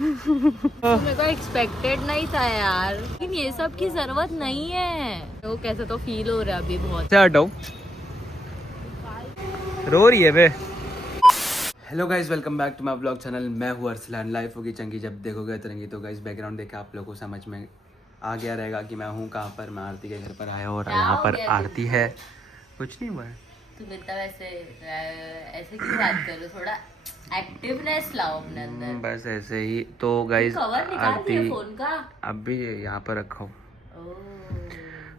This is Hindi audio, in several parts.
मेरे को एक्सपेक्टेड नहीं था यार, लेकिन ये सब की जरूरत नहीं है। तो कैसे तो फील हो रहा है अभी बहुत। हटाओ, रो रही है बे। Hello guys, welcome back to my blog channel. मैं हूँ अरसलान। लाइफ होगी चंगी जब देखोगे तरंगी। तो गाइज बैकग्राउंड देख के आप लोगों को समझ में आ गया रहेगा कि मैं हूँ कहाँ पर। मैं आरती के घर पर आया और यहाँ पर आरती है। कुछ नहीं हुआ है। तुम इतना ऐसे क्यों बात कर रहे हो? थोड़ा एक्टिवनेस लाओ अपने अंदर। बस ऐसे ही। तो गाइज आरती फोन का अभी यहाँ पर रखो। ओह।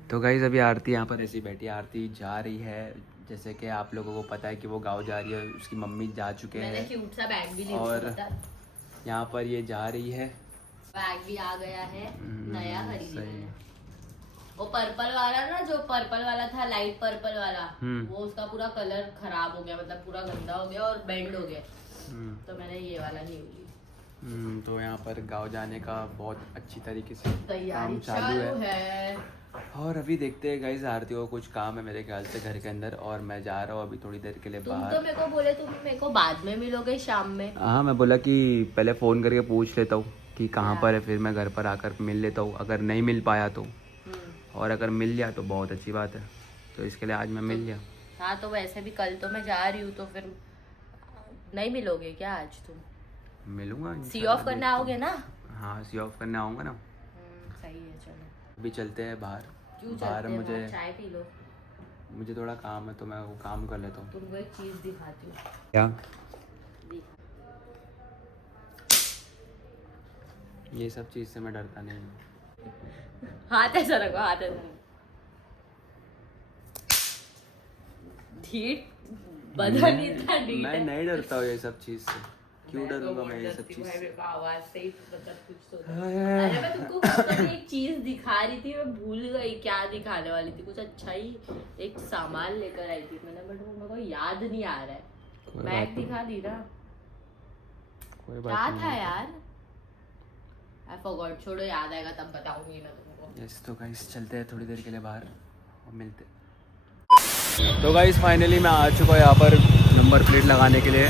तो गाइज अभी आरती यहाँ पर ऐसी बैठी है। आरती जा रही है, जैसे कि आप लोगों को पता है कि वो गांव जा रही है। उसकी मम्मी जा चुके हैं क्यूट सा बैग भी और यहाँ पर ये जा रही है। बैग भी आ गया है नया खरीदा है। वो पर्पल वाला ना, जो पर्पल वाला था, लाइट पर्पल वाला, वो उसका पूरा कलर खराब हो गया, मतलब पूरा गंदा हो गया और बेंड हो गया। तो मैंने ये वाला नहीं ली। तो यहाँ पर गांव जाने का बहुत अच्छी तरीके से तैयारी चालू है। और अभी देखते हैं गाइस, आरती को कुछ काम है मेरे ख्याल से घर के अंदर, और मैं जा रहा हूँ अभी थोड़ी देर के लिए बाहर। तो मेरे को बोले तुम मेरे को बाद में मिलोगे शाम में। हाँ, मैं बोला कि पहले फ़ोन करके पूछ लेता हूँ कि कहाँ पर है, फिर मैं घर पर आकर मिल लेता हूँ। अगर नहीं मिल पाया तो, और अगर मिल गया तो बहुत अच्छी बात है। तो इसके लिए आज मैं मिल गया। हाँ, तो वैसे भी कल तो मैं जा रही हूँ, तो फिर नहीं मिलोगे क्या आज तुम? मिलूंगा। सी ऑफ करने आओगे ना? हाँ, सी ऑफ करने आऊँगा ना। सही है, चलो अभी चलते हैं बाहर। क्यों बाहर चलते हैं? मुझे चाय पी लो। मुझे थोड़ा काम है तो मैं वो काम कर लेता हूँ। तुमको एक चीज दिखाती हूँ। क्या? ये सब चीज़ से मैं डरता नहीं हूँ। हाथ ऐसा रखो, हाथ ऐसा रखो। ढीठ बदन इतना ढीठ मैं है। नहीं डरता हूँ ये सब चीज़ से। क्यों डरूंगा मैं ये सब चीज़ से? आवाज से ही मतलब कुछ तो। अरे मैं तुमको कल एक चीज दिखा रही थी, मैं भूल गई क्या दिखाने वाली थी। कुछ अच्छा ही एक सामान लेकर आई थी मैंने, बट वो मेरे को याद नहीं आ रहा है। बैग दिखा दी ना, क्या था यार? I forgot, छोड़ो, याद आएगा तब बताऊंगी मैं तुमको। यस, तो गाइस चलते हैं थोड़ी देर के लिए बाहर और मिलते हैं। तो गाइस फाइनली मैं आ चुका हूँ यहाँ पर नंबर प्लेट लगाने के लिए।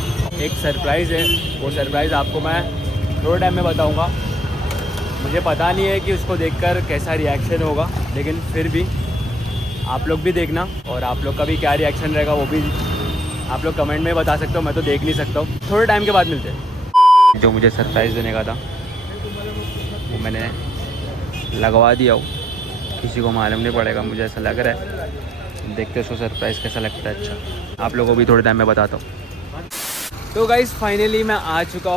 एक सरप्राइज़ है, वो सरप्राइज़ आपको मैं थोड़े टाइम में बताऊँगा। मुझे पता नहीं है कि उसको देखकर कैसा रिएक्शन होगा, लेकिन फिर भी आप लोग भी देखना, और आप लोग का भी क्या रिएक्शन रहेगा वो भी आप लोग कमेंट में बता सकते हो। मैं तो देख नहीं सकता हूँ। थोड़े टाइम के बाद मिलते हैं। जो मुझे सरप्राइज़ देने का था वो मैंने लगवा दिया हो, किसी को मालूम नहीं पड़ेगा, मुझे ऐसा लग रहा है। देखते हैं उसको सरप्राइज़ कैसा लगता है। अच्छा, आप लोगों को भी थोड़े टाइम में बताता हूँ। तो गाइस फाइनली मैं आ चुका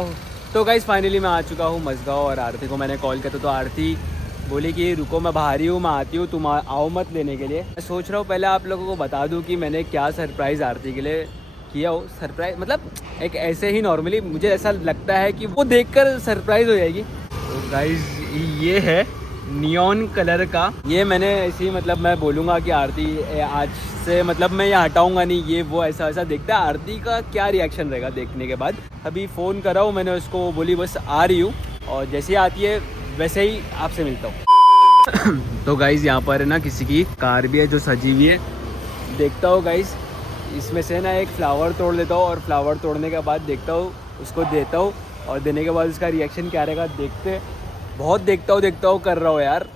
हूँ मज़गाँव, और आरती को मैंने कॉल किया तो आरती बोली कि रुको मैं बाहर ही हूँ, मैं आती हूँ, तुम आओ मत लेने के लिए। मैं सोच रहा हूँ पहले आप लोगों को बता दूँ कि मैंने क्या सरप्राइज़ आरती के लिए किया हो। सरप्राइज़ मतलब एक ऐसे ही नॉर्मली मुझे ऐसा लगता है कि वो देखकर सरप्राइज़ हो जाएगी। तो गाइस ये है नियॉन कलर का। ये मैंने ऐसे ही मतलब मैं बोलूँगा कि आरती आज से मतलब मैं ये हटाऊँगा नहीं, ये वो ऐसा ऐसा देखता है। आरती का क्या रिएक्शन रहेगा देखने के बाद। अभी फ़ोन करा हूँ मैंने उसको, बोली बस आ रही हूँ, और जैसे ही आती है वैसे ही आपसे मिलता हूँ। तो गाइज़ यहाँ पर है ना किसी की कार भी है जो सजी हुई है। देखता हूँ गाइज़, इसमें से ना एक फ्लावर तोड़ लेता हूँ, और फ्लावर तोड़ने के बाद देखता हूँ, उसको देता हूँ, और देने के बाद उसका रिएक्शन क्या रहेगा देखते। बहुत देखता हूँ कर रहा हूँ यार।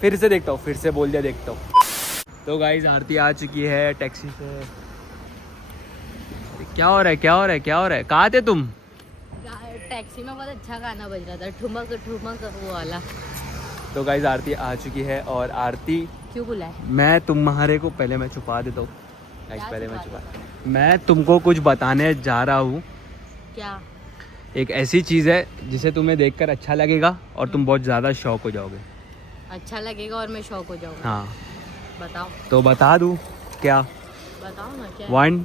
फिर से देखता हूँ, फिर से बोल दिया देखता हूँ। तो गाइज़ आरती आ चुकी है टैक्सी से। क्या हो रहा है? कहाँ थे तुम? टैक्सी में बहुत अच्छा गाना बज रहा था, ठुमक ठुमक वो वाला। तो गाइज़ आरती आ चुकी है, और आरती क्यों बुलाए? मैं तुम्हारे को पहले मैं छुपा देता हूँ। पहले मैं तुमको कुछ बताने जा रहा हूँ। क्या? एक ऐसी चीज़ है जिसे तुम्हें देखकर अच्छा लगेगा और तुम बहुत ज़्यादा शौक हो जाओगे। अच्छा लगेगा और मैं शौक हो जाऊंगा? हाँ। बताओ। तो बता दूँ क्या? बताओ ना क्या। 1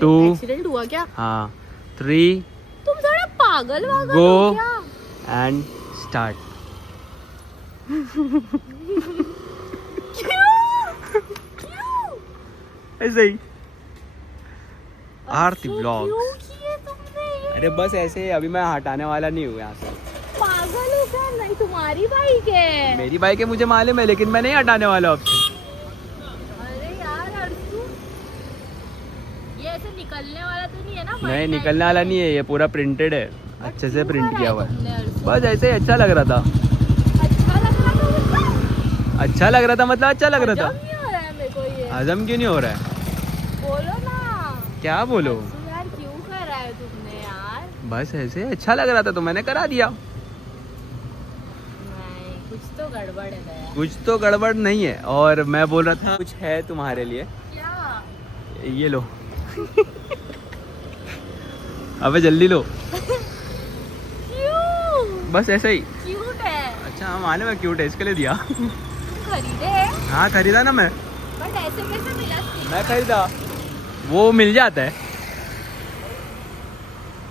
2 एक्सीडेंट हुआ क्या? हाँ 3 तुम थोड़ा पागल वागल Go. हो क्या? And start. ऐसे ही आरती ब्लॉग्स। अरे बस ऐसे ही, अभी मैं हटाने वाला नहीं हूँ यहाँ से। पागल हो क्या? नहीं, तुम्हारी बाइक है। मेरी बाइक है मुझे मालूम है, लेकिन मैं नहीं हटाने वाला अब से। अरे यार अर्जू, ये ऐसे निकलने वाला तो नहीं है ना? नहीं निकलने वाला नहीं है, ये पूरा प्रिंटेड है। अच्छे से क्यों प्रिंट करा किया है हुआ तुमने है। अर्सु? बस ऐसे ही अच्छा लग रहा था। अच्छा लग रहा था मतलब? अच्छा लग रहा था मतलब अच्छा लग रहा था। हजम नहीं हो रहा है मेरे को ये। हजम क्यों नहीं हो रहा है? बोलो ना। क्या बोलो? अर्सु यार क्यों करा है तुमने यार? बस ऐसे अच्छा लग रहा था तो मैंने करा दिया। नहीं, कुछ तो गड़बड़ है दया। कुछ तो गड़बड़ नहीं है। और मैं बोल रहा था कुछ है तुम्हारे लिए, क्या? ये लो। अबे जल्दी लो। क्यों? बस ऐसे ही। क्यूट है। अच्छा हाँ माने मैं क्यूट है इसके लिए दिया। तुम खरीदे है? हाँ खरीदा ना मैं। बट ऐसे कैसे मिला स्टिकर? मैं खरीदा, वो मिल जाता है।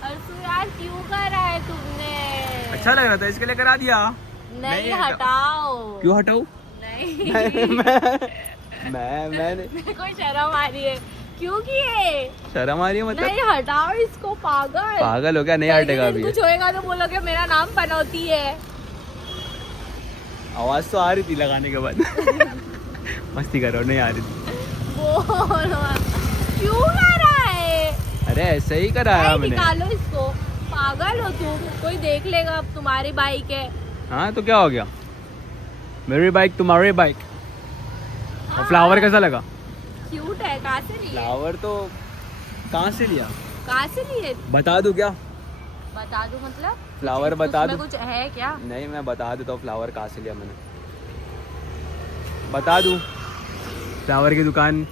अर्सु यार क्यों करा है तुमने? अच्छा लग रहा था इसके लिए करा दिया। नहीं हटाओ। क्यों हटाऊं? नहीं। मैंने मेरे को शर्म आ रही है। क्यों किए? शर्म आ रही है मतलब? नहीं हटाओ इसको पागल। पागल हो गया? नहीं हटेगा अभी। कुछ होएगा तो बोलोगे मेरा नाम पनौती है। आवाज तो आ रही थी लगाने के बाद। मस्ती करो, नहीं आ रही थी। बोलो क्यों करा है? अरे ऐसे ही कराया नहीं, मैंने। निकालो इसको। पागल हो तुम? कोई देख लेगा अब तुम्हारी बाइक है। हाँ तो क्या हो गया? मेरी बाइक तुम्हारी बाइक। और फ्लावर कैसा लगा? क्यूट है। कहाँ से लिए? फ्लावर तो कहाँ से लिया? कहाँ से लिए? बता दूं क्या? बता दो मतलब? फ्लावर बता उसमें दूं? कुछ है क्या? नहीं मैं बता देता हूँ फ्लावर कहाँ से लिया मैंने। बता दूं? फ्लावर की दुकान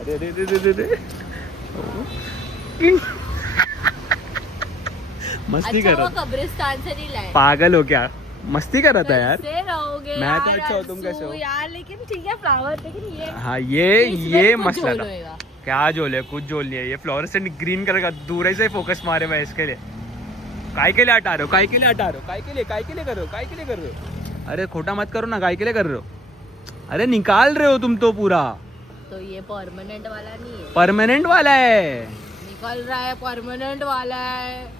अरे अरे अरे अरे अरे। मस्ती कर अच्छा रहा वो कब्रिस्तान से नहीं लाए? पागल हो क्या? मस्ती कर रहा था यार। कैसे रहोगे मैं तो यार अच्छा हूँ, तुम कैसे हो? यार लेकिन ठीक है फ्लावर, लेकिन ये हाँ ये कुछ मसला झोल था। होएगा। क्या झोल है? कुछ झोल नहीं है। ये फ्लोरेसेंट ग्रीन कलर का दूर से फोकस मारे मैं इसके लिए। काय के लिए हटा रहे हो? काय के लिए हटा रहे हो? काय के लिए कर रहे हो? काय के लिए कर रहे हो? अरे खोटा मत करो ना। काय के लिए कर रहे हो? अरे निकाल रहे हो तुम तो पूरा। तो ये परमानेंट वाला नहीं है? परमानेंट वाला है। निकल रहा है, परमानेंट वाला है।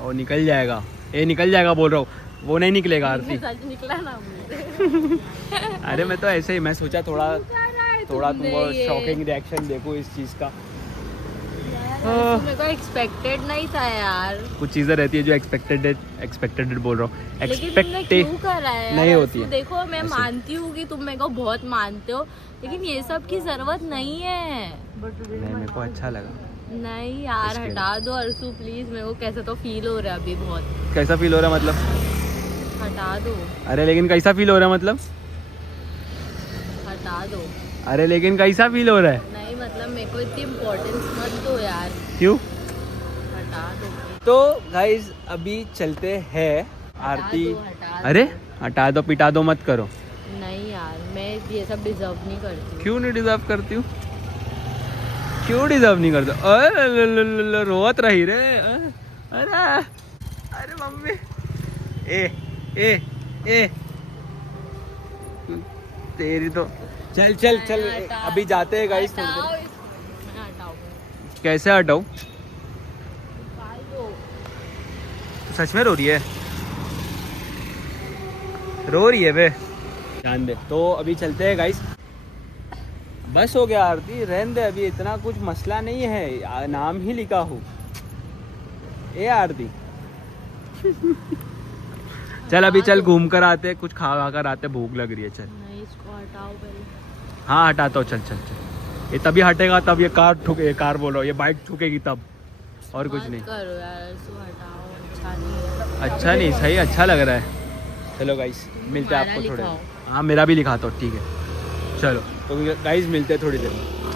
वो निकल जाएगा। ये निकल जाएगा बोल रहा हूँ, वो नहीं निकलेगा आरती। सच निकला ना मुझे। अरे मैं तो ऐसे ही, मैं सोचा थोड़ा तुमने तुमको ये? शॉकिंग रिएक्शन देखो इस चीज का। यार, मेरे को एक्सपेक्टेड नहीं था यार। कुछ चीजें रहती है जो एक्सपेक्टेड बोल रहा हूँ। लेकिन तुमने क्यों करा है यार? नहीं होती है। देखो मैं ऐसे। मानती हूँ कि तुम मेरे को बहुत मानते हो, लेकिन ये सब की जरूरत नहीं है। नहीं मेरे को अच्छा लगा। नहीं यार इसके हटा दो अर्सु प्लीज। मेरे को कैसा तो फील हो रहा है अभी बहुत। कैसा फील हो रहा है मतलब? हटा दो। अरे लेकिन कैसा फील हो रहा है मतलब? हटा दो। अरे लेकिन कैसा फील हो रहा है? नहीं मतलब मेरे को इतनी इम्पोर्टेंस मत दो यार। क्यों? हटा दो। तो गाइज अभी चलते हैं आरती। हटा दो। अरे हटा दो पिटा दो मत करो। नहीं यार मैं ये सब डिजर्व नहीं करती। क्यों नहीं डिजर्व करती हूँ? क्यों डिजर्व नहीं करते? अरे रोवत रही रे। अरे अरे मम्मी। ए ए ए तेरी तो चल चल चल अभी जाते हैं गाइस। हटाओ इसको। मैं हटाऊंगी। कैसे हटाऊं? निकाल दो। तू सच में रो रही है? रो रही है बे? ध्यान दे। तो अभी चलते हैं गाइस। बस हो गया आरती, रहने दे अभी, इतना कुछ मसला नहीं है। नाम ही लिखा हूँ। ए आरती चल अभी चल घूम कर आते, कुछ खा कर आते, भूख लग रही है। चल नहीं इसको हटाओ पहले। हाँ हटाता हूँ। चल चल चल। ये तभी हटेगा तब ये कार ठुके, कार बोलो ये बाइक ठुकेगी तब, और कुछ मत नहीं। करो यार इसको हटाओ। अच्छा नहीं है। अच्छा नहीं, सही अच्छा लग रहा है। चलो गाइस मिलते हैं तुम्हारा आपको थोड़े। लिखाओ। हाँ मेरा भी लिखाता हूँ ठीक है। चलो तो गाइस मिलते हैं थोड़ी देर में।